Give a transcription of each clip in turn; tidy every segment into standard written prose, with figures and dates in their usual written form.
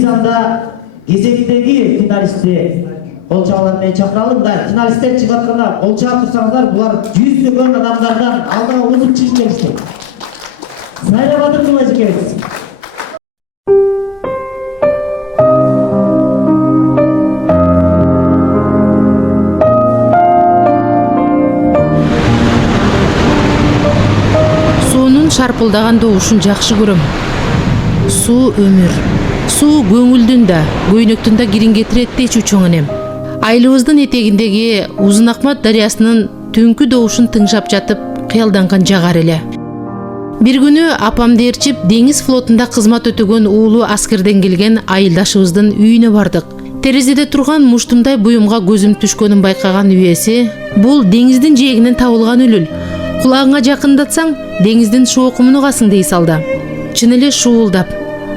Биз анда кезектеги финалистти кол чабуулар менен чакыралым да, финалисттер чыгып атканда кол чаап турсаңыздар, булар жүздөгөн адамдардан алдыга озуп чыгып келишти. Сайра Батыркулова эжекебиз. Суунун шарпылдаган добушун жакшы көрөм. Суу өмүр. Суу көңүлдүн да, көйнөктүн да кирин кетирет дечү чоң энем. Айылыбыздын этегиндеги Узун Акмат дарыясынын түнкү добушун тыңшап жатып кыялданган жагар эле. Бир күнү апамды ээрчип деңиз флотунда кызмат өтөгөн уулу аскерден келген айылдашыбыздын үйүнө бардык. Терезеде турган муштумдай буюмга көзүм түшкөнүн байкаган үйеси, бул деңиздин жээгинен табылган үлүл. Кулагыңа жакындатсаң, деңиздин шоокумун угасың дей салды. Чын эле шуулдап,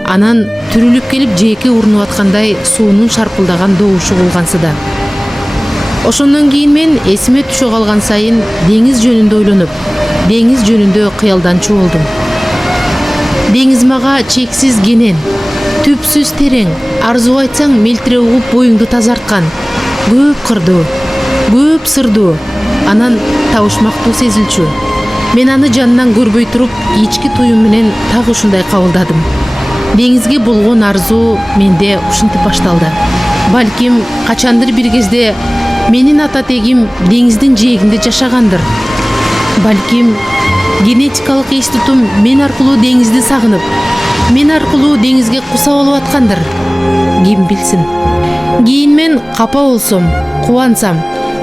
анан түрүлүп келип жээкке урунуп аткандай суунун шарпылдаган добушу кулгансыда. Ошондон кийин мен эсиме түшө калган сайын деңиз жөнүндө ойлонуп, деңиз жөнүндө кыялданчу болдум. Деңиз мага чексиз кенен, түпсүз терең, арзу айтсаң мелтире угуп боюңду тазарткан, көп кырдуу, көп сырдуу, анан табышмактуу сезилчү. Мен аны жанынан көрбөй туруп, ички туюм менен так ушундай кабылдадым. Деңизге болгон арзуу менде ушинтип башталды. Балким качандыр бир кезде менин ата тегим деңиздин жээгинде жашагандыр. Балким генетикалык эс тутум мен аркылуу деңизди сагынып, мен аркылуу деңизге куса болуп аткандыр. Ким билсин. Кийин мен капа болсом, кубансам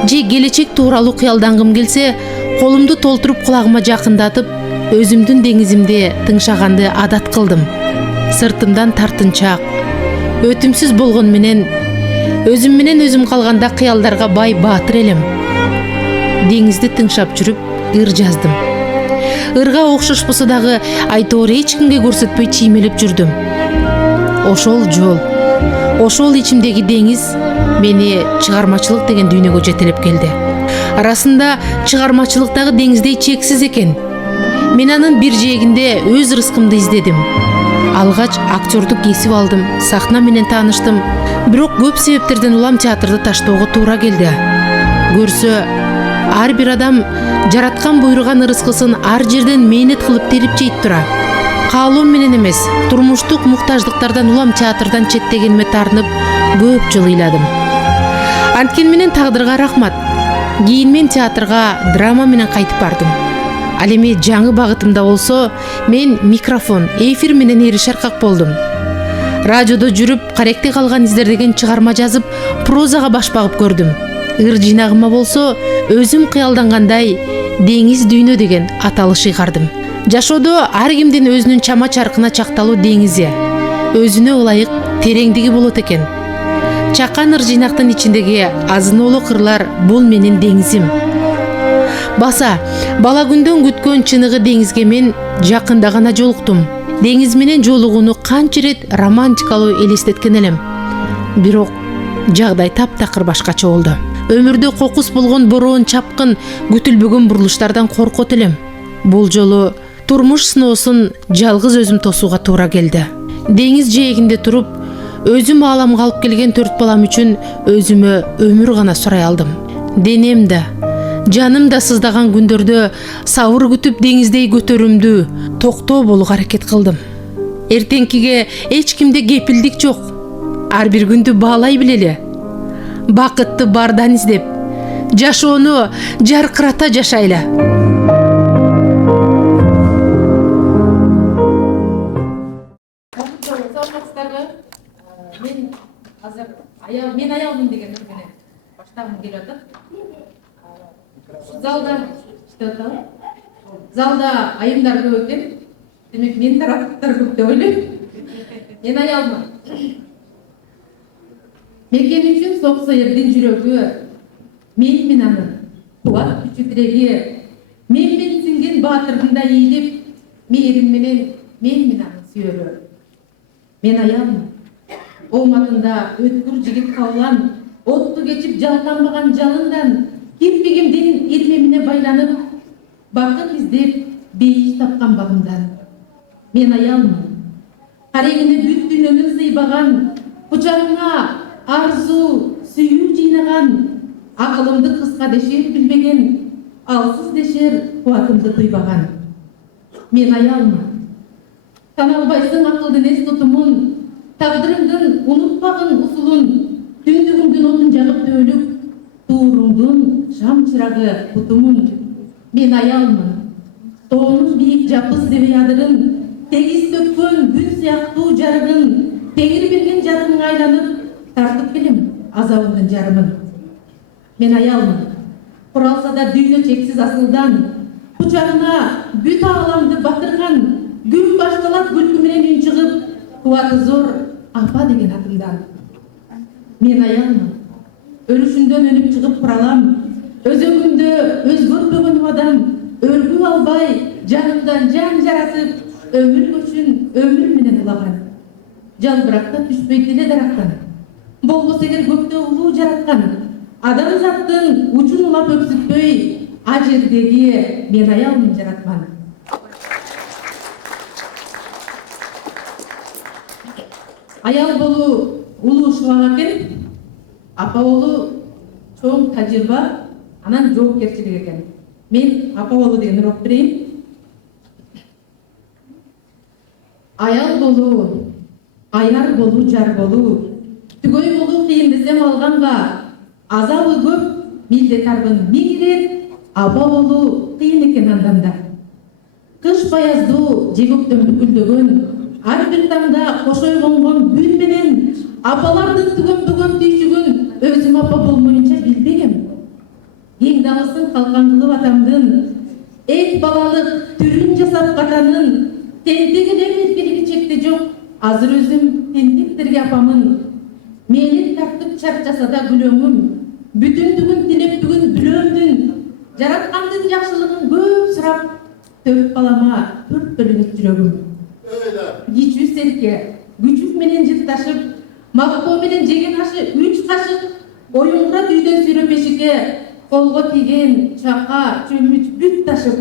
же келечек тууралуу кыялдангым келсе, колумду толтуруп кулагыма жакындатып, өзүмдүн деңизимди тыңшаганды адат кылдым. Сыртымдан тартынчаак, өтүмсүз болгон менен өзүм калганда кыялдарга бай баатыр элем. Деңизди тыңшап жүрүп, ыр жаздым. Ырга окшошпосо дагы айтоор эч кимге көрсөтпөй чиймелеп жүрдүм. Ошол жол, ошол ичимдеги деңиз мени чыгармачылык деген дүйнөгө жетелеп келди. Арасында чыгармачылыктагы деңиздей чексиз экен. Мен анын бир жээгинде өз рызкымды издедим. Алгач актёрдук кесип алдым, сахна менен тааныштым. Бирок көп себептерден улам театрды таштоого туура келди. Көрсө, ар бир адам жараткан буйруган ырыскысын ар жерден мээнет кылып терип жейт тура. Каалоом менен эмес, турмуштук муктаждыктардан улам театрдан четтегениме таарынып, көп жыл ыйладым. Анткени менен тагдырга рахмат. Кийин мен театрга драма менен кайтып бардым. Ал эми жаңы багытымда болсо, мен микрофон, эфир менен эри шаркак болдум. Радиодо жүрүп, каректе калган издер деген чыгарма жазып, прозага баш багып көрдүм. Ыр жыйнагыма болсо, өзүм кыялдангандай деңиз дүйнө деген аталыш ыйгардым. Жашоодо ар кимдин өзүнүн чама чаркына чакталуу деңизи, өзүнө ылайык тереңдиги болот экен. Чакан ыр жыйнактын ичиндеги азынооло кырлар бул менин деңизим. Баса, бала күндөн күткөн чыныгы деңизге мен жакында гана жолуктум. Деңиз менен жолугууну канча ирет романтикалуу элестеткен элем. Бирок жагдай таптакыр башкача болду. Өмүрдө кокус болгон бороон чапкын, күтүлбөгөн бурулуштардан коркот элем. Бул жолу турмуш сыноосун жалгыз өзүм тосууга туура келди. Деңиз жээгинде туруп, өзүм ааламга алып келген 4 балам үчүн өзүмө өмүр гана сурай алдым. Денем да, жаным да сыздаган күндөрдө сабыр күтүп деңиздей көтөрүмдүү, токтоо болууга аракет кылдым. Эртеңкиге эч кимде кепилдик жок. Ар бир күндү баалай билели. Бакытты бардан издеп, жашоону жаркырата жашайлы. Мен аялмын деген менен баштагым келип атат. Залда айымдар көп экен. Демек мен тараптар көп деп ойлойм. Мен аялмын. Мекен үчүн соксо эрдин жүрөгү, мен анын кубат күчү тиреги, мен сиңген баатырында ийилип, мээрим менен мен анын сүйөрү. Мен аялмын. Ооматында өткүр жигит кабылан, отту кечип жалканбаган жалындан кирпигимдин ирмемине байланып, бакыт издеп, бейиш тапкан багымдан. Мен аялмын. Карегине бүт дүйнөнүн сыйбаган, Кучагына арзу, сүйүү жыйнаган, акылымды кыска дешер билбеген, алсыз дешер кубатымды туйбаган. Мен аялмын. Таналбайсың акылдын эс тутумун, тагдырыңдын унутпагын усулун, түндүгүңдүн отун жагып төөлүк, тууруңдун шам чырагы кутумун. Мен аялмын. Тоонун бийик жапыз дебей адырын, тегиз төккөн күн сыяктуу жарыгын, теңир берген жарыгыңа айланып, тартып келем азабыңдын жарымын. Мен аялмын. Куралса да дүйнө чексиз асылдан, кучагына бүт ааламды батырган, күн башталат күлкү менен үн чыгып, кубаты зор апа деген атымдан. Мен аялмын. Өрүшүндөн өнүп чыгып куралам, өзөгүмдө өзгөрбөгөн адам, өлгү албай жанымдан жан жарасып, өмүр көчүн өмүр менен улаган. Жалбыракта түшпөй деле дарактан, болбосо эгер көктө улуу жараткан, адамзаттын учун улап өксүтпөй, ажердеги мен аялмын жаратман. Аял болуу улуу шубак экен, апа болуу чоң тажрыйба, анан жоопкерчилик экен. Мен апа болуу деген урок берейин. Аял болуу, аяр болуу, жар болуу, түгөй болуу кыйын десем алганга, азабы көп, милдет арбын миң ирет, апа болуу кыйын экен андан да. Кыш баяздуу, же көктөм бүкүлдөгөн, ар бир таңда кошой конгон күн менен апалардын түгөнбөгөн түйшүгүн өзүм апа болмоюнча билбегем. Эң дагысын калкан кылып атамдын, эк балалык түрүн жасап катанын, тентек элем эркелиги чекте жок, азыр өзүм тентектерге апамын. Мени тартып чарчаса да күлөмүм, бүтүндүгүн тилеп бүгүн бүлөөмдүн, жараткандын жакшылыгын көп сурап, төрт балама төрт бөлүнөт жүрөгүм. Кичүү серке, күчүк менен жытташып, мактоо менен жеген ашы 3 кашык, оюнга үйдөн сүйрөп эшикке, колго тийген чака, чөмүч бүт ташып,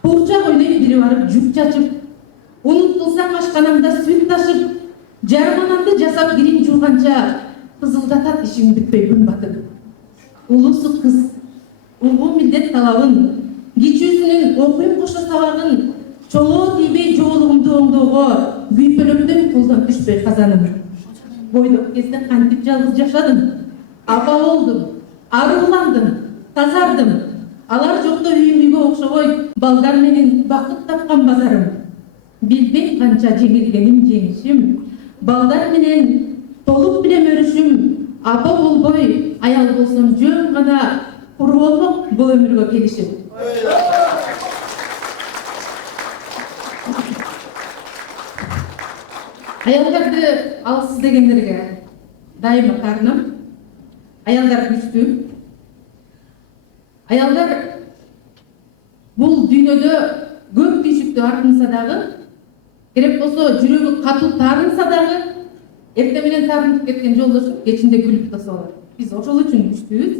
курчак ойнойт бири барып жүк чачып, унуттулсаң ашканамда сүт ташып, жарманамды жасап кирин жууганча, кызылдатат ишим бүтпөй күн батып. Улусу кыз, улуу милдет талабын, кичүүсүнүн окуйм кошо сабагын, чолоо тийбей жоолугумду оңдоого, күйпөлөктөн колдон түшпөй казаным. Бойдок кезде кантип жалгыз жашадым, апа болдум, арууландым, тазардым. Алар жокто үйүм үйгө окшобой, балдар менен бакыт тапкан базарым. Билбейм канча жеңилгеним жеңишим, балдар менен толуп билем өрүшүм. Апа болбой, аял болсом жөн гана, куру болмок бул өмүргө келишим. Аялдарды алсыз дегендерге дайыма таарынам. Аялдар күчтүү. Аялдар бул дүйнөдө көп түйшүктү артынса дагы, керек болсо жүрөгү катуу таарынса дагы, эртең менен таарынып кеткен жолдошум кечинде күлүп турса болот. Биз ошол үчүн күчтүүбүз.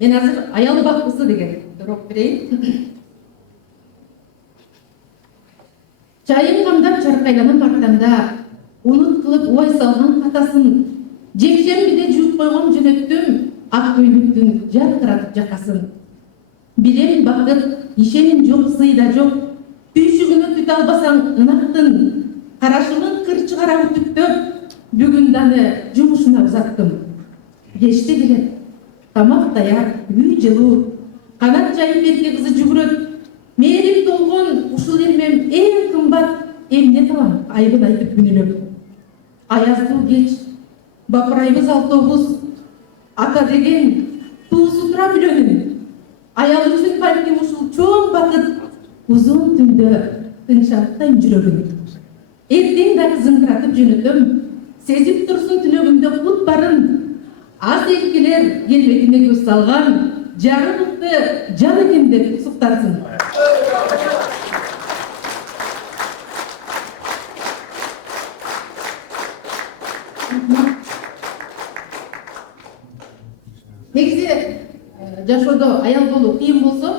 Мен азыр аял бактысы деген урок берейин. Чайын камдап чаркайланам арттанда, унут кылып убай салган катасын, жекшембиде жууп койгон жөнөттүм, ак көйнүктүн жаркыратып жакасын. Билем бакыт, ишеним жок, сыйда жок, түйшүгүнө түтө албасаң ынактын, карашыңын кырчы карабы түктөп, бүгүн даны жумушуна узаттым. Кечте келет, тамак даяр, үй жылуу, канат жайып эрке кызы жүгүрөт, мээрим толгон ушул эрмем эң кымбат, эмне талам айбын айтып күнүлөп. Аяздуу кеч, бапырайбыз алтообуз, ата деген туусу тура бүлөнүн. Аял үчүн балким ушул чоң бакыт, узун түндө тынчалыктайм жүрөгүн. Эртең дагы зыңгыратып жөнөтөм, сезип турсун түнөгүмдө кут барын. Аз эркелер келбетине көз салган, жарықты жан экен деп суктасын. Негизи жашоодо аял болуу кыйын болсо,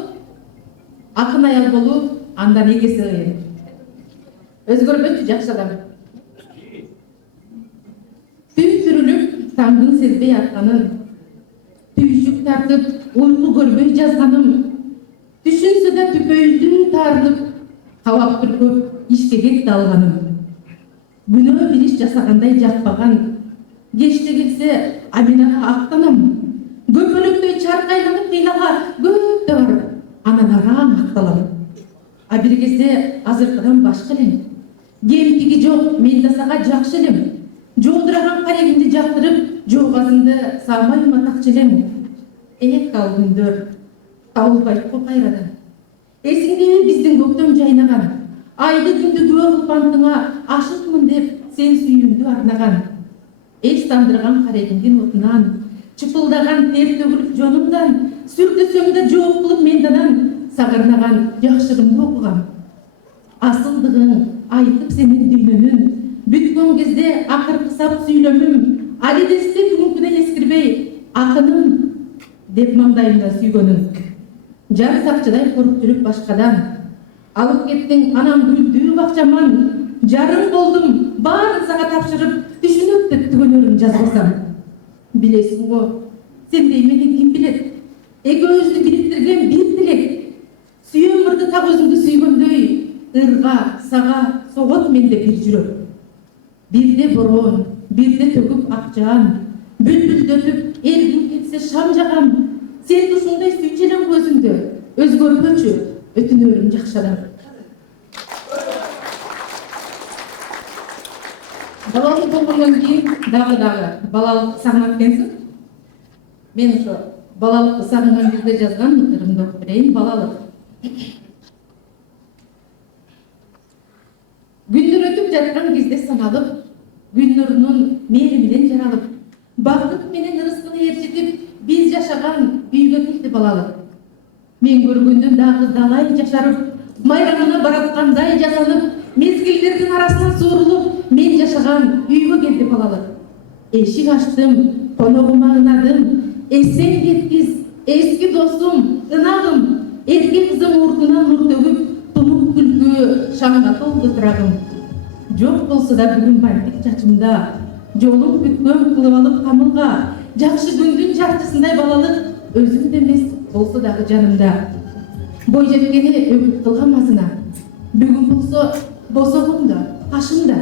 акын аял болуу андан экеси кыйын. Өзгөрбөчү жакшы адам. таңдың сезбей атқанын, түйшік тартып, uyku көрбей жазғаным, түшінсі да түпөйді тарылып, қауап бір көп ішке кетті алғаным. Күнөө бір іш жасағандай жақпаған, кеште келсе Аминаға ақтанам. Көпөлөктөй чарқайланып қинаға көпті барып, ананараң ақталам. А бір кезде азырқыдан башқа елем. Кемтігі жоқ, мен дасаға жақшы елем. Жолдыраған қарегімді жақтырып, жоғазымды сағмай матақ челем. Қал күндер, ауылбай қол қайрадан. Есіңде біздің көктем жайнаған, айды күнді күе қылып антыңа ашықмын деп сен сүйінді арнаған. Тандырған қарегімден отынан, чыпылдаған тер төгіліп жонымдан, сүртісімді жоқ қылып менданан, сағырнаған жақшырымды оқығам. Асылдығың айтып сенің дүйнөнін, бүткөн кезде ақыр қысап сүйлөмім, алидесте бүгінкіне ескірбей, ақыным деп маңдайымда сүйгөнің. Жар сақчыдай қорып жүріп башқадан, алып кеттің анам гүлдүү бақчаман, жарым болдым, барын саға тапшырып, түшініп тіпті көнерім жазбасам. Білесің ғой, сендей мені кім білет? Экөөбүздү бириктирген бир тилек. Сүйем мырды так өзүңдү сүйгөндөй, ырга, сага согот менде бир жүрөк. Бирде борон, бирде төгүп акчаан, бүлбүлдөтүп, элгин кетсе шам жагам. Сен ушундай сүйчелең көзүңдү, өзгөрбөчү, өтүнөрүм жакшадан. Балалык болгондон кийин дагы балалык сагынат экенсиң. Мен ошо балалыкты сагынган кезде жазган ырымды окуп берейин. Балалык. Күндөр өтүп жаткан кезде саналып, күн нурунун мээри менен жаралып, бакыт менен ырыскыны ээрчитип, биз жашаган үйгө келди балалык. Мен көргөндөн дагы далай жашарып, майрамына бараткандай жасанып, мезгилдердин арасынан суурулуп, мен жашаган үйгө келди балалык. Эшик ачтым, коногума ынадым, эсен кеткиз, эски досум, ынагым, эрке кызым уртунан нур төгүп, тунук күлкү шаңга толду турагым. Жок болсо да бүгүн бантик чачымда, жолун бүткөн кылып алып камылга, жакшы күндүн жарчысындай балалык, өзүмдө эмес болсо дагы жанымда. Бой жеткени өкүт кылган азына, бүгүн болсо босогумда, кашымда.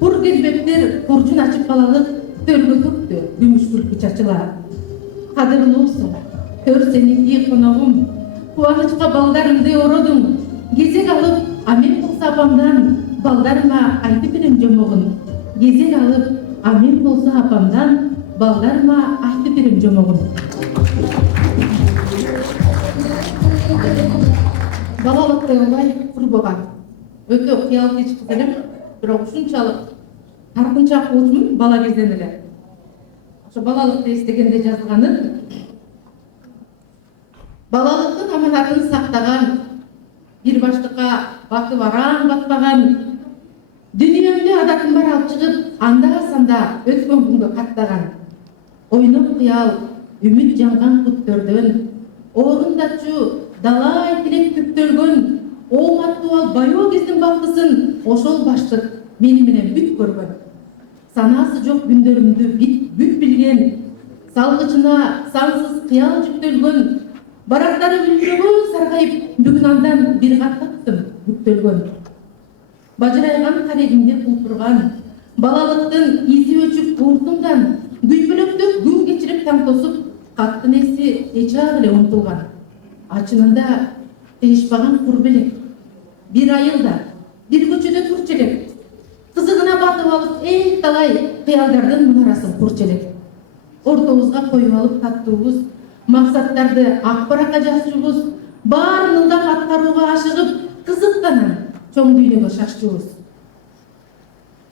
Кур келбептер курчун ачып балалык, төргө төктү, күмүш күлкү чачыла. Кадырлуусуң, төр сеники коногум, кубанычка балдарымды ородуң. Кезек алып, амен болсо апамдан, балдарыма айтып берем жомогун. Кезек алып, амен болсо апамдан, балдарыма айтып берем жомогун. Балалыкты олай курбаган. Өтө кыялчы кыз элем, бирок ушунчалык тартынчаак болчумун бала кезден эле. Ошо балалыкты эстегенде жазылганы балалыктын аманатын сактаган, бир баштыкка баты бараң батпаган, дүниемде адатым бар алып чыгып, анда-санда өткөн күнгө каттаган. Ойноп кыял, үмүт жанган күттөрдөн, орундачу далай тилек түптөлгөн, ооматтуу ал баяу кездин бактысын ошол баштык мени менен бүт көргөн. Санасы жок күндөрүмдү бүт билген, салгычына сансыз кыял жүктөлгөн, барактары үлчөгөн саргайып, бүгүн андан бир каттаттым бүктөлгөн. Бажырайган карегимде кулпурган, балалыктын изи өчүп уртумдан, күйпөлөктөп күн кечирип таң тосуп, каттын эси эчак эле унутулган. Ачынында тыйышпаган курбелек, бир айылда, бир көчөдө турчу элек, кызыгына батып алып, талай кыялдардын мунарасын курчу элек. Ортобузга коюп алып таттуубуз, максаттарды ак баракка жазчубуз, баарын ылдам аткарууга ашыгып, кызыктанан чоң дүйнөгө шашчубуз.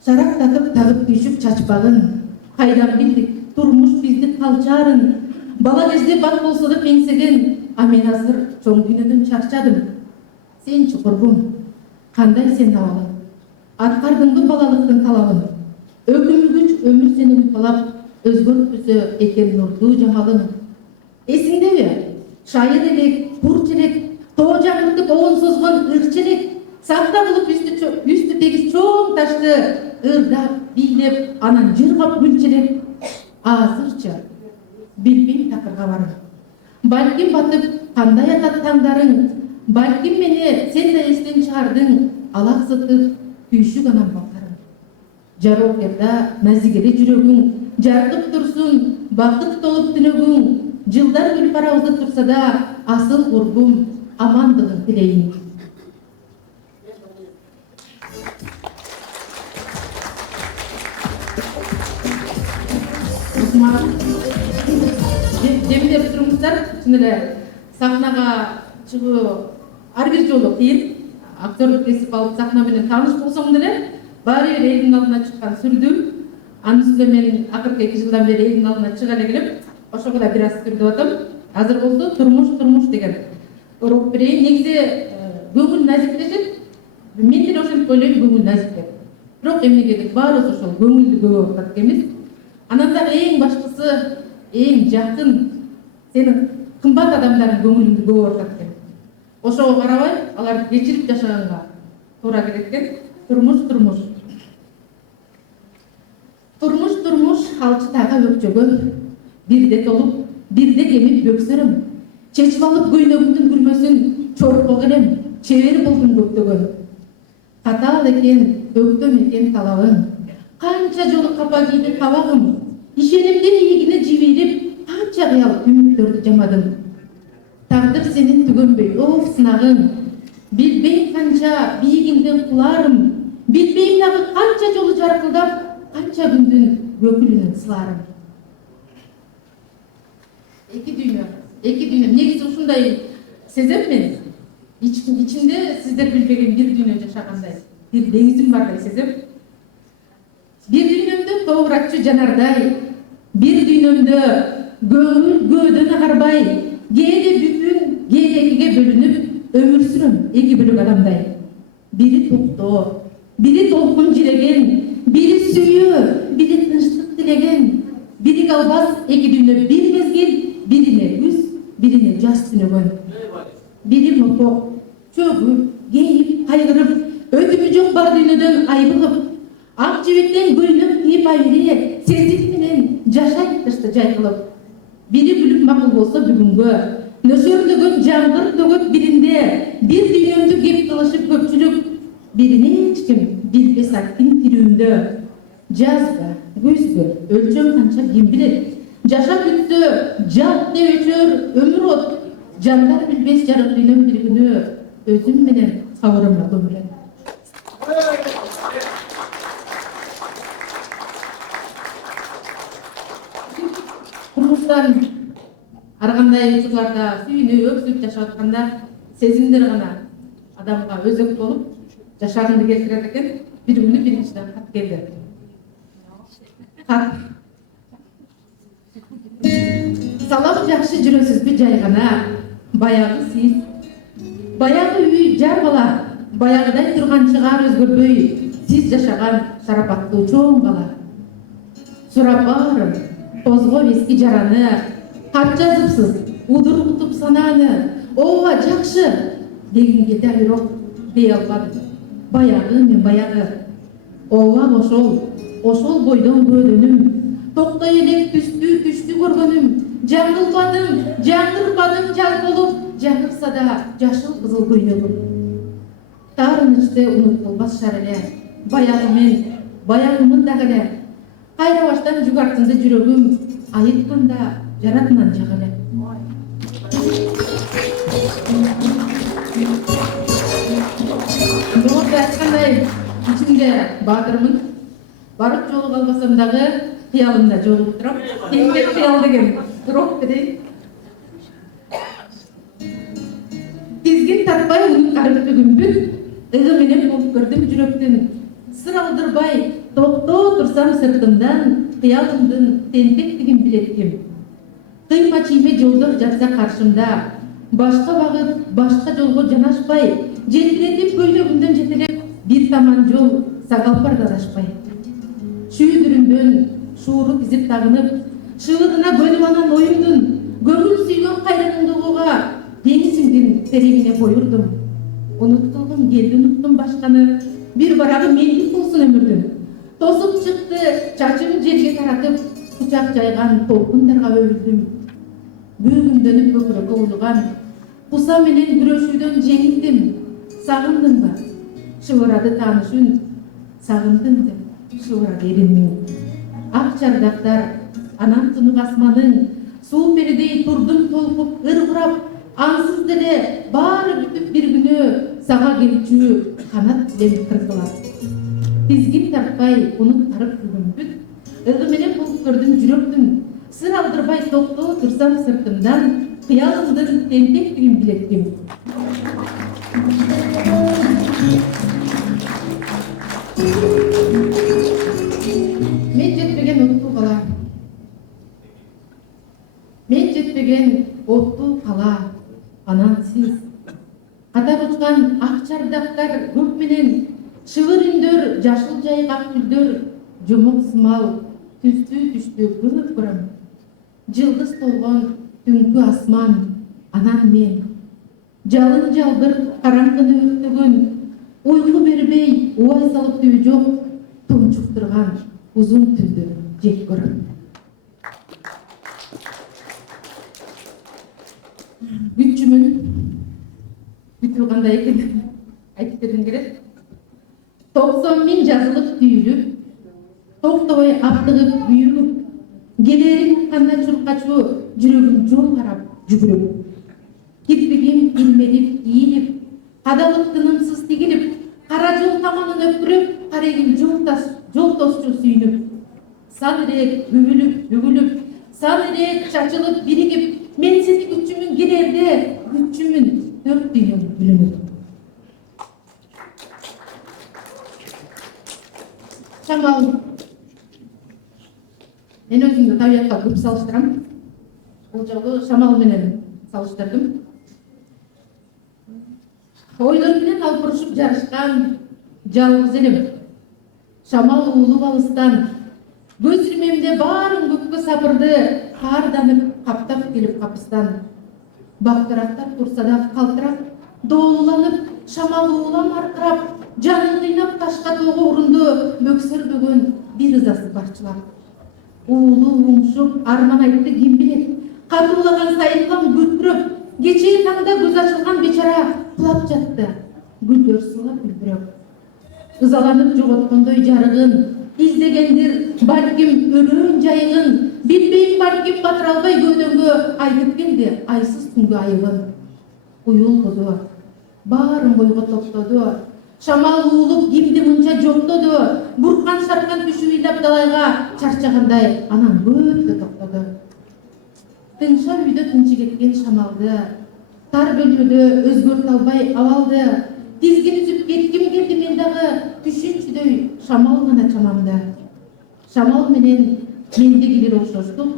Шарактатып тагып түйшүк чачпагын, кайдан билдик турмуш бизди калчаарын, бала кезде бат болсо да пеңсеген, а мен азыр чоң дүйнөдөн чарчадым. Сен чукурбум, кандай сен абалың, аткардыңбы балалыктын талабын, өкүмүгүч өмүр сени уйпалап, өзгөртпүсө экен нурдуу жамалың. Эсиңдеби? Шайыр элек, курч элек, тоо жаңыртып оон созгон ырчы элек, сакта кылып үстү тегиз чоң ташты ырдап, бийлеп, анан жыргап күлчү элек. азырча билбейм такырга барым. Балким батып кандай атат таңдарың, балким мени сен да эстен чыгардың, алаксытып күйшүк анам балдарым. Жарок ерда назигери жүрөгүң, жаркып турсун, бакыт толуп түнөгүң, жылдар гүл карабызда турса да, асыл курбум амандыгын тилейин. Демдеп тұрыңыздар, шын эле сахнага чыгуу ар бир жолу кыйын. Актерлук кесип алып сахна менен тааныш болсоң деле, баары бир элдин алдына чыккан сүрдүм. Анын үстүнө мен акыркы 2 жылдан бери элдин алдына чыга эле келип, ошого да бир аз сүрдүп атам. Азыр болсо турмуш деген урок берейин. Негизи көңүл назиктешет. Мен деле ошентип ойлойм, көңүл назиктеп. Бирок эмнегедир баарыбыз ошол көңүлдү көп окутат экенбиз. Анан дагы эң башкысы, эң жакын сенин кымбат адамдарың көңүлүңдү көп окутат экен. Ошого карабай, аларды кечирип жашаганга туура келет экен. Турмуш, алчытага өкчөгөн, бирде толуп, бирде кемип бөксөрөм. Чечип алып көйнөгүмдүн күрмөсүн, чорпо келем, чебер болдум көктөгөн. Катаал экен, өктөм экен талабың, канча жолу капа кийди кабагым, ишенимдин ийгине жибирип, канча кыял үмүттөрдү жамадым. Тагдыр сенин түгөнбөй, сынагың, билбейм канча бийигиңден куларым, билбейм дагы канча жолу жаркылдап, канча күндүн көкүлүнөн сыларым. Эки дүйнө. Негизи ушундай сезем мен. Ичимде сиздер билбеген бир дүйнө жашагандай, бир деңизим бардай сезем. Бир дүйнөмдө тоуратчу жанардай, бир дүйнөмдө көңүл көөдөн агарбай, кээде бүтүн, кээде экиге бөлүнүп, өмүр сүрөм эки бөлөк адамдай. Бири токтоо, бири толкун жиреген, бири сүйүү, бири тынчтык тилеген, бири калбас эки дүйнө бир мезгил, бирине күз, бирине жаз түнөгөн. Бири мопок, чөгүп, кейип, кайгырып, өтүмү жок бар дүйнөдөн айбылып, ак жибектен көйнөк кийип айбире, сезим менен жашайт тышты жайкылып. Бири бүлүп макул болсо бүгүнгө, нөсөрлөгөн жамгыр төгөт биринде, бир дүйнөмдү кеп кылышып көпчүлүк, бирине эч ким билбес аттин тирүүндө. Жазга, күзгө, өлчөм канча ким билет, жашап бүтсө, жалт деп өчөр өмүр от, жандар билбес жарык дүйнөм бир күнү, өзүм менен кабырыма көмүлөт. Турмуштан ар кандай учурларда сүйүнүп, өксүп жашап атканда сезимдер гана адамга өзөк болуп жашагынды келтирет экен. Бир күнү биринчиден кат келди. Кат. Салам жакшы жүрөсүзбү жай гана, баягы сиз, баягы үй жар бала, баягыдай турган чыгар өзгөрбөй, сиз жашаган шарапаттуу чоң бала. Сурап барым, козгоп эски жараны, кат жазыпсыз, удургутуп сананы, ооба жакшы дегенге да бирок дей албадым. Баягы мен баягы, ооба ошол бойдон көөдөнүм, токтой элек түштү көргөнүм, жаңырпадым жаз болуп, жаңырса да жашыл кызыл көйнөгүм. Таарынычты унутулбас шар эле, баягы мен, баягымын дагы эле, кайрабаштан жугартынды жүрөгүм, айытканда жаратынан жак эле. Жогоруда айткандай, ичимде баатырмын. Барып жолуга албасам дагы кыялымда жолугуп турам. Эмгек кыял деген урок дейт. Тизгин тартпай унун карыпты күмбүт, ыгы менен болуп көрдүм жүрөктүн. Сыр алдырбай, токтоо турсам сыртымдан, кыялымдын тентектигин билет ким. Кыйма чийме жолдор жатса каршымда, башка багыт, башка жолго жанашпай, жетиретип көйнөгүмдөн жетелеп, бир таман жол сагалпар дадашпай. Шүйдүрүндөн шууру тизип тагынып, шыырына көнүп анан оюмдун, көңүл сүйгөн кайрымыңды угууга деңизиңдин тереңине боюрдум. Унуттулгум келди, унуттум башканы, бир барагы мендик болсун өмүрдүн. Тосуп чыкты чачым жерге таратып, Kucak jaygan толкундарга өвүлдүм. Бөгүндөнүп көкүрөккө уйулган. Куса менен күрөшүүдөн жеңилдим. Сагындың ба? Шыбырады таанышын. Сагындым деп шыбырады эримин. Ак чардактар, анан тунук асманын суу перидей турдум толкуп ыргырап, ансыз деле баары бүтүп бир күнү сага келчү канат билен кыргылат. Тизгин тартпай унуттарып бүгүнбүт. Ылгы менен болуп көрдүм жүрөктүн. Сыр алдырбай токтоо турсам сыртымдан, кыялымдын тентектигин билеттим. Мен жетпеген оттуу кала. Мен жетпеген оттуу кала. Анан сиз катар учкан ак чардактар көп менен шыбыр үндөр, жашыл жайгак гүлдөр, жомок сымал түстүү түштүү көп көрөм. Жылдыз толгон түнкү асман, анан мен жалын жалбыр караңгыны өртөгөн, уйку бербей убай салып түбү жок томчук турган узун түндү жек көрөм. Күчүмүн бүтүп кандай экен айтып бергим келет. 90 миң жазылып түйүлүп, токтобой аптыгып büyügүп, келерин кандай чуркачу жүрөгүм жол карап жүгүрүп. Кирпигим илмелип, ийилип, кадалып тынымсыз тигилип, кара жол таманын өпүрүп, карегим жол тосчу сүйүнүп. Сан ирек бүгүлүп, сан ирек чачылып биригип, мен сени күчүмүн келерде, күчүмүн төрт дүйнөм бүлүнүп. Шамал. Мен өзүмдү табиятка көп салыштырам. Бул жолу шамал менен салыштырдым. Ойлор менен алпырышып жарышкан жалгыз элем. Шамал уулуп алыстан, көз ирмемде баарын көккө сапырды, каарданып, каптап келип капыстан. Бактырактар турса да калтырап, доолуланып, шамал уулам аркырап, жанын кыйнап ташка тоого урунду, бөксөрбөгөн бир ызасы барчылап. Уулу уңшуп, арман айтты ким билет, катуулаган сайынгам күркүрөп, кечээ таңда көз ачылган бечара кулап жатты, гүлдөр сылап үлбүрөп. Ызаланып жоготкондой жарыгын, издегендир балким өрөөн жайыгын, билбейм балким батыра албай көөдөнгө айтып келди айсыз түнгү айыбын. Уюлгуду, баарын бойго топтоду, шамал уулуп кимди мынча жоктоду, буркан шаркан түшүп ыйлап далайга чарчагандай анан көптө токтоду. Тынча үйдө тынчы кеткен шамалды, тар бөлмөдө өзгөртө албай абалды, тизгин үзүп кетким келди мен дагы түшүнчүдөй шамал гана чамамда. Шамал менен менде келер окшоштук,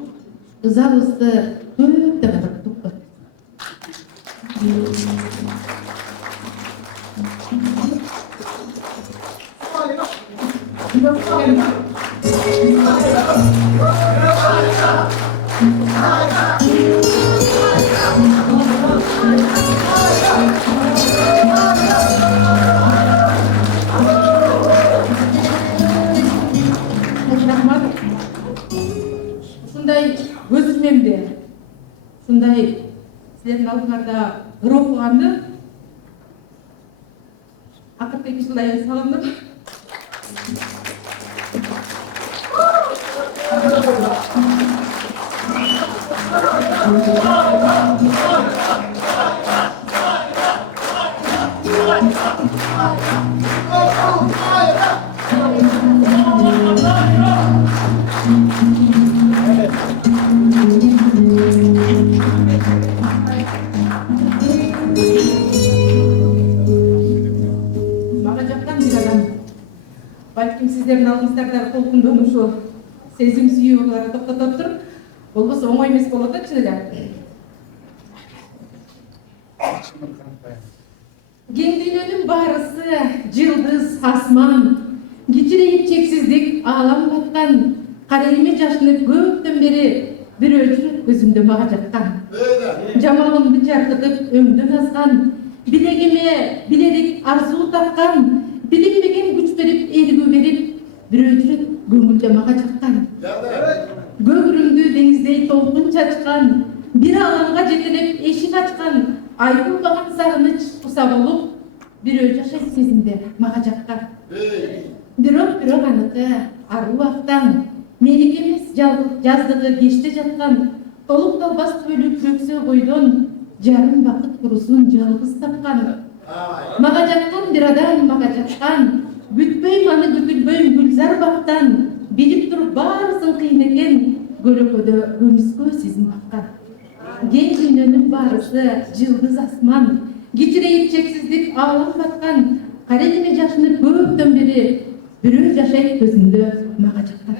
ызабызды көптө кадырттык. Ушундай көз ирмемде, ушундай силердин алдыңарда ыр окуганды акыркы 2 жылдай салындым. Мага жаккан бир адам, балким сиздердин алдыңыздарда толкундонушу, сезим сүйүүгө токтотуп туруп, болбосо оңой эмес болот да чын эле. Кең дүйнөнүн баарысы, жылдыз, асман, кичирейип чексиздик, аалам баткан, карелиме жашынып көптөн бери бирөө жүрөк көзүмдө мага жаккан. Жамалымды жаркытып өңдөн азган, билегиме билерик арзуу таккан, билинбеген күч берип, эргүү берип, бирөө жүрөк көңүлдө мага жаккан. жашкан, бир аламга жетелеп эшик ачкан, айтылбаган сагыныч куса болуп, бирөө жашайт сезимде мага жаккан. Бирок аныкы аруу актан, меники эмес жаздыгы кечте жаткан, толук талбас түбөлүк көксө бойдон жарым бакыт курусун жалгыз тапкан. Мага жаккан бир адам, мага жаккан, бүтпөйм аны күтүлбөйм гүлзар бактан, билип туруп баарысын кыйын экен, көлөкөдө көмүскө сезим баккан. Кең дүйнөнүн баарысы жылдыз асман, кичирейип чексиздик аалам баткан, кара деме жашыны көптөн бери бирөө жашайт көзүндө мага жаккан.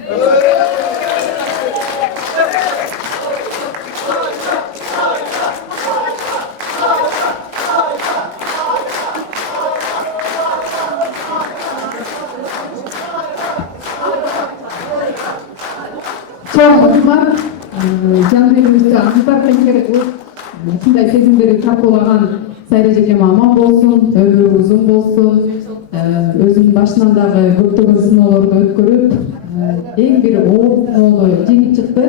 Бар жаныбегибизди аңсап керек ушундай сезимдерди тарткулаган Сайра жекем аман болсун, өмүрү узун болсун, өзүнүн башынан дагы көптөгөн сыноолорду өткөрүп, эң бир оор сыноолу жеңип чыкты.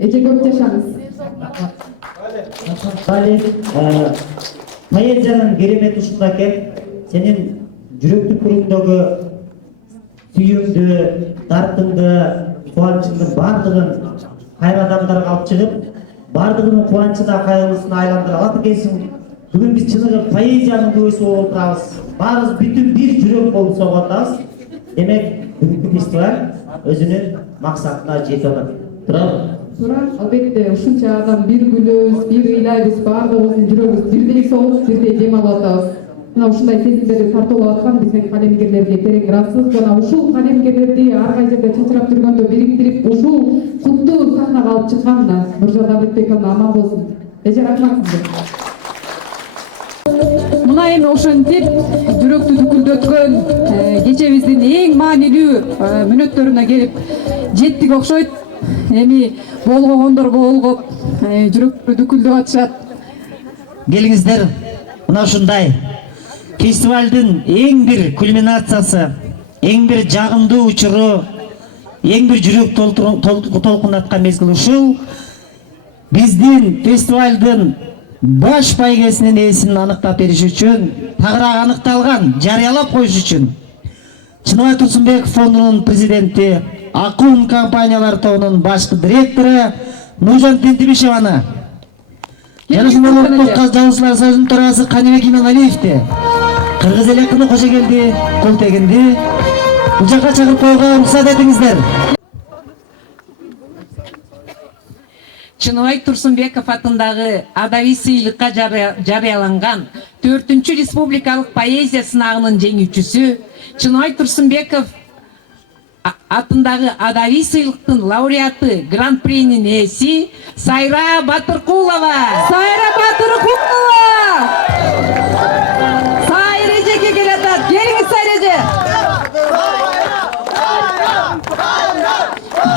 Эже көп жашаңыз. Поэзиянын керемети ушунда экен. Сенин жүрөк түкпүрүңдөгү сүйүүңдү, дартыңды, кубанычыңдын бардыгын кайра адамдарга алып чыгып, бардыгынын кубанычына, кайгысына айландыра алат экенсиң. Бүгүн биз чыныгы поэзиянын күбөсү болуп турабыз. Баарыбыз бүтүн бир жүрөк болуп согуп атабыз. Демек, бүгүнкү фестиваль өзүнүн максатына жетип атат. Туурабы? Туура, албетте ушунча адам бир күлөбүз, бир ыйлайбыз, баардыгыбыздын жүрөгүбүз бирдей согуп, бирдей дем алып атабыз. Мына ушундай сезимдерди тартуулап аткан биздин калемгерлерге терең ыраазычылык жана ушул калемгерлерди ар кай жерде чачырап жүргөндө бириктирип, ушул куттуу сахнага алып чыкканына Нуржан Давлетбековна аман болсун. Эже рахмат сизге. Мына эми ошентип жүрөктү дүкүлдөткөн кечебиздин эң маанилүү мүнөттөрүнө келип жеттик окшойт. Эми болгондор болгоп жүрөктү дүкүлдөп атышат. Келиңиздер, мына ушундай фестивалдын эң бир кульминациясы, эң бир жагымдуу учуру, эң бир жүрөк толкунаткан мезгил ушул. Биздин фестивалдын баш байгесинин ээсин аныктап бериш үчүн, тагыраак аныкталган, жарыялап коюш үчүн Чыныбай Турсунбеков фондунун президенти, Акун компаниялар тобунун башкы директору Нуржан Тентибишеваны, жана Улуттук жазуучулар союзунун төрагасы Каныбек Иманалиевди, кыргыз эл акыны Кожогелди Култегинди бул жакка чакырып коюуга уруксат этиңиздер. Чыныбай Турсунбеков атындагы адабий сыйлыкка жарыяланган 4-чү республикалык поэзия сынагынын жеңүүчүсү, Чыныбай Турсунбеков атындагы адабий сыйлыктын лауреаты, гран-принин ээси Сайра Батыркулова. Сайра Батыркулова! Сайра эжеге келатат. Келиңиз Сайра эже.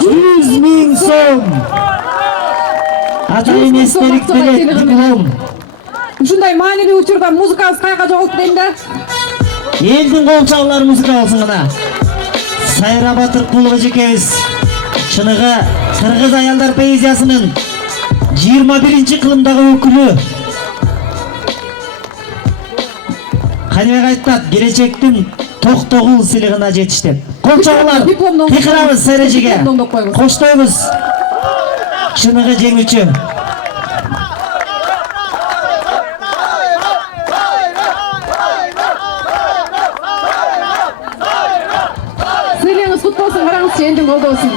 100 000 сом. Ата эместерик берет диплом. Ушундай маанилүү учурда музыкабыз каяка жоголту дейм да. Элдин кол чабуулары музыка болсун гана. Сайра Батыркулова жекебиз чыныгы кыргыз аялдар поэзиясынын 21-чи кылымдагы өкүлү. Каныбек айтат, келечектин токтогул сыйлыгына жетиш деп. Кол чабуулар кыйкырабыз Сайра эжеге. Коштойбуз. Чыныгы жеңүүчү. Сыйлыгыңыз кут болсун, караңызчы, элдин колдоосун.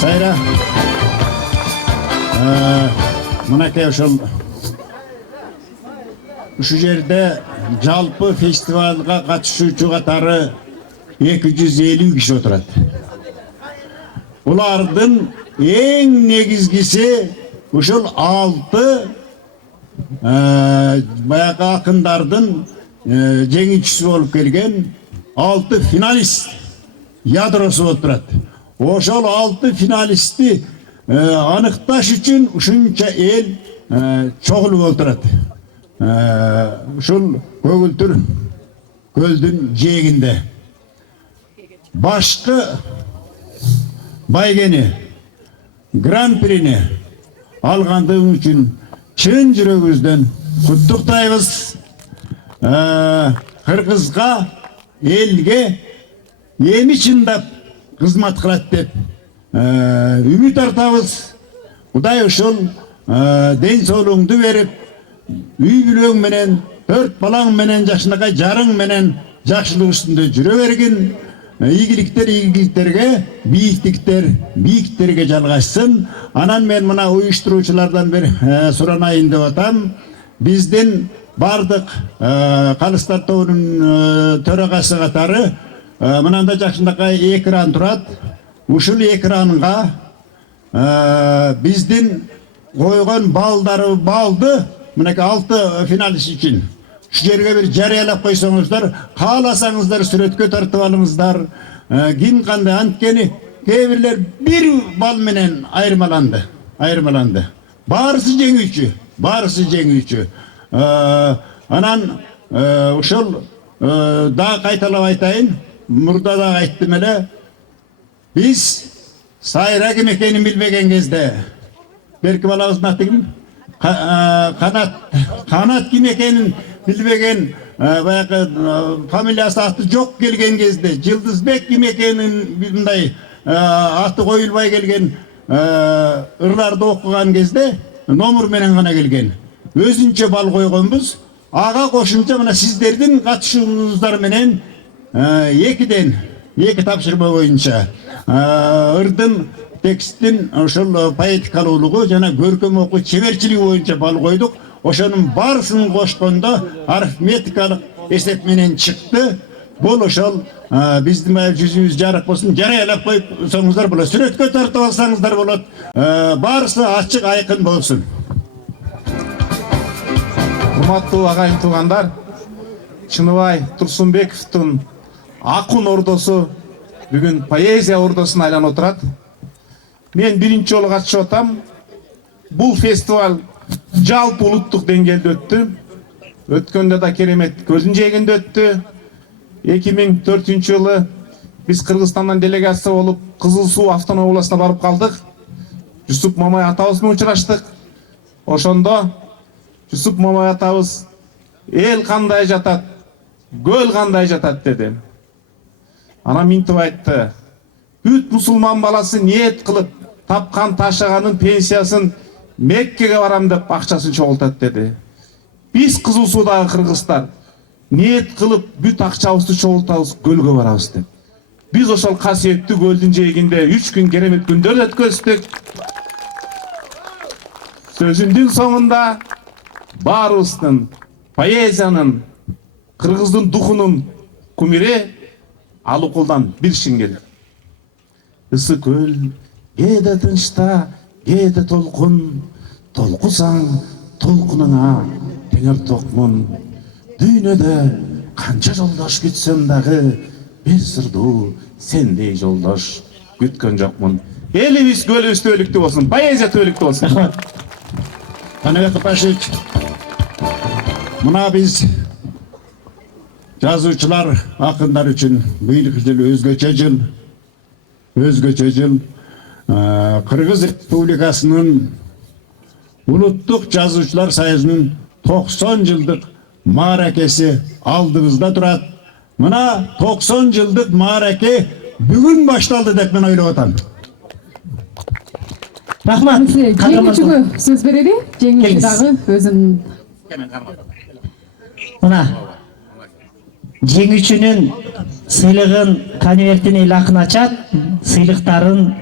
Сайра, мынакей ошол ушу жерде жалпы фестивалга катышуучу катары 250 киши отурат. Булардын эң негизгиси ушул 6 баягы акындардын жеңүүчүсү болуп келген 6 финалист ядросу болуп турат. Ошол 6 финалистти аныкташ үчүн ушунча эл чогулуп отурат. Ушул көгүлтүр көлдүн жээгинде. башкы байгени гран прини алгандыгың үчүн чын жүрөгүбүздөн куттуктайбыз. Кыргызга, элге эми чындап кызмат кылат деп үмүт артабыз. Кудай ушул ден соолугуңду берип, үй бүлөң менен, 4 балаң менен, жакшынакай жарың менен жакшылык үстүндө жүрө бергин. Ийгиликтерге, бийиктиктерге жалгашсын. Анан мен мына уюштуруучулардан бир суранайын деп атам. Биздин бардык калыстар тобунун төрагасы катары мынандай жакшынакай экран турат. Ушул экранга биздин койгон балды мынакей 6 финалист үчүн şu жерге bir жарыялап койсоңуздар, кааласаңыздар сүрөткө тартып алыңыздар. Ким кандай анткени кээ бир бал менен айырмаланды. Баарысы жеңүүчү. Анан ушул да кайталап айтайын, мурда да айттым эле. Биз сайра ким экенин билбеген кезде, берки балабыздын аты ким? Канат ким экенин билбеген, баягы фамилиясы аты жок келген кезде, Жылдызбек ким экенин мындай аты коюлбай келген ырларды окуган кезде номер менен гана келген. Өзүнчө бал койгонбуз. Ага кошумча мына сиздердин катышуңуздар менен 2 тапшырма боюнча ырдын, тексттин ошол поэтикалуулугу жана көркөм окуу чеберчилиги боюнча бал койдук. Ошонун барысын кошкондо арифметикалык эсеп менен чыкты. Бул ошол биздин жүзүбүз жарык болсун, жарыялап койсоңуздар болот, сүрөткө тартып алсаңыздар болот. Барысы ачык айкын болсун. Урматтуу агайын туугандар, Чыныбай Турсунбековдун Акын ордосу бүгүн поэзия ордосуна айланып отурат. Мен биринчи жолу катышып атам. Бул фестиваль жалпы улуттук деңгээлде өттү. Өткөндө да керемет көлдүн жээгинде өттү. 2004 жылы биз Кыргызстандан делегация болуп Кызыл Суу автономия областына барып калдык. Жусуп Мамай атабыз менен учураштык. Ошондо Жусуп Мамай атабыз эл кандай жатат, көл кандай жатат деди. Анан минтип айтты. Бүт мусулман баласы ниет кылып тапкан ташаганын пенсиясын Меккеге барам деп акчасын чогултат деди. Биз Кызыл Суудагы кыргыздар ниет кылып бүт акчабызды чогултабыз, көлгө барабыз деп. Биз ошол касиеттүү көлдүн жээгинде 3 күн керемет күндөрдү өткөздүк. Сөзүндүн соңунда баарыбыздын поэзиянын, кыргыздын духунун кумири Алыкулдан бир шиңгел. Ысы көл, кээде тынчта, кээде толкун, толкусаң толкунуңа теңер токмун. Дүйнөдө канча жолдош күтсөм дагы, бир сырдуу сендей жолдош күткөн жокмун. Элибиз көлүбүз түбөлүктүү болсун, поэзия түбөлүктүү болсун. Рахмат. Канабек Топашевич, мына биз жазуучулар, акындар үчүн быйылкы жыл өзгөчө жыл. Кыргыз Республикасынын Улуттук жазуучулар союзунун 90 жылдык мааракеси алдыбызда турат. Мына 90 жылдык маараке бүгүн башталды деп мен ойлоп атам. Рахмат. Жеңүүчүгө сөз берели. Жеңүүчү дагы өзүнүн Мына жеңүүчүнүн сыйлыгын, конвертин эл акын ачат, сыйлыктарын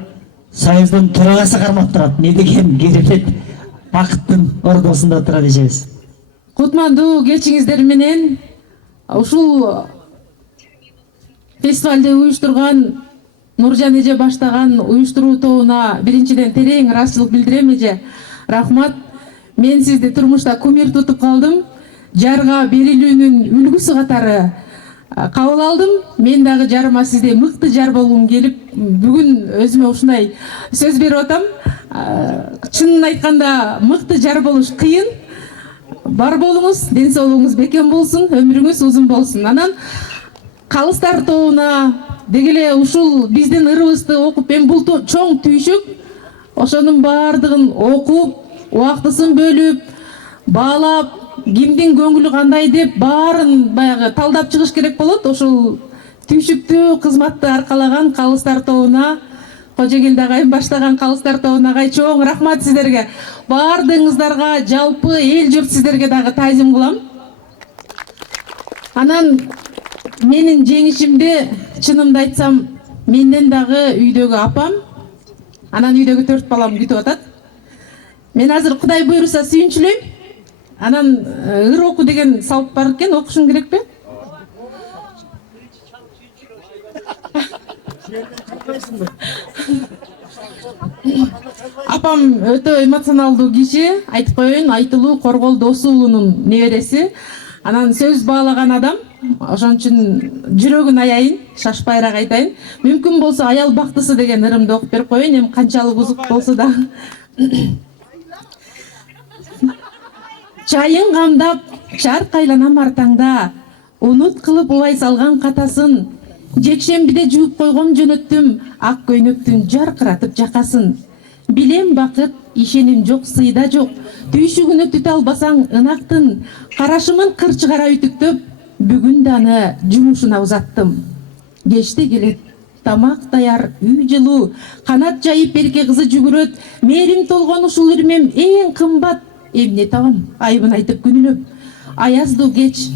союздун төрагасы кармап турат. Не деген керемет бакыттын ордосунда тура дешебиз. Кутмандуу кечиңиздер менен ушул фестивалды уюштурган Нуржан эже баштаган уюштуруу тобуна биринчиден терең ыраазычылык билдирем эже. Рахмат. Мен сизди турмушта кумир тутуп калдым. Жарга берилүүнүн үлгүсү катары кабыл алдым. Мен дагы жарыма сизде мыкты жар болгум келип, бүгүн өзүмө ушундай сөз берип атам. Чынын айтканда мыкты жар болуш кыйын. Бар болуңуз, ден соолугуңуз бекем болсун, өмүрүңүз узун болсун. Анан калыстар тобуна деги эле ушул биздин ырыбызды окуп эми бул чоң түйшүк ошонун баардыгын окуп убактысын бөлүп баалап кимдин көңүлү кандай деп баарын баягы талдап чыгыш керек болот. Ошол түйшүктүү кызматты аркалаган Калыстар тобуна, Кожогелди агайым баштаган Калыстар тобуна чоң рахмат сиздерге, баардыгыңыздарга, жалпы эл журт сиздерге дагы таазим кылам. Анан менин жеңишимди чынымды айтсам, менден дагы үйдөгү апам, анан үйдөгү 4 балам күтүп атат. Мен азыр Кудай буйруса сүйүнчүлөйм. Анан ыр оку деген салып бар экен, окушум керекпи? Апам өтө эмоционалдуу киши, айтып коеюн, Айтылуу Коргол Досу уулунун небереси. Анан сөз баалаган адам, ошон үчүн жүрөгүн аяйын, шашпайраак айтайын. Мүмкүн болсо аял бактысы деген ырымды окуп берип коеюн, эми канчалык узук болсо да. Чайын камдап, чарк айланам артаңда, унут кылып убай салган катасын, жекшембиде жууп койгом жөнөттүм, ак көйнөктүн жаркыратып жакасын. Билем бакыт, ишеним жок, сыйда жок, түйшүгүнө түтө албасаң ынактын, карашымын кырчы кара үтүктөп, бүгүн да аны жумушуна узаттым. Кечте келет, тамак даяр, үй жылуу, канат жайып берке кызы жүгүрөт, мээрим толгон ушул ирмем эң кымбат, эмне табам, айбын айтып күнүлөп. Аяздуу кеч,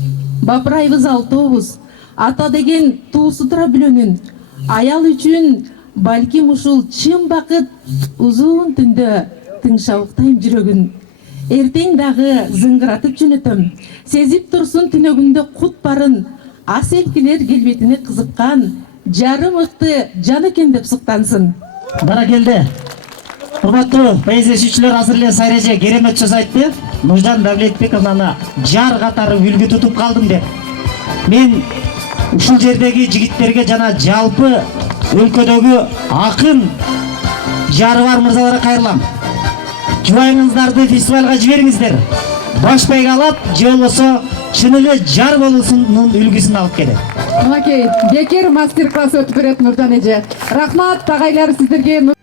бапырайбыз алтообуз, ата деген туусу тура бүлөнүн, аял үчүн балким ушул чын бакыт, узун түндө тыңшабыктайм жүрөгүн. Эртең дагы зыңгыратып жөнөтөм, сезип турсун түнөгүндө кут барын, ас элкилер келбетине кызыккан, жарым ыкты жан экен деп суктансын. Баракелде. Урматтуу поэзия сүйүүчүлөр, азыр эле Сайреже керемет сөз айтты. Нуржан Давлетбековнаны жар катары үлгү тутуп калдым деп. Мен ушул жердеги жигиттерге жана жалпы өлкөдөгү акын жары бар мырзаларга кайрылам. Жубайыңыздарды фестивалга жибериңиздер. Баш байгалап, же болбосо чыныгы жар болуусунун үлгүсүн алып келет. Мынакей бекер мастер класс өтүп берет Нуржан эже. Рахмат агайлар сиздерге.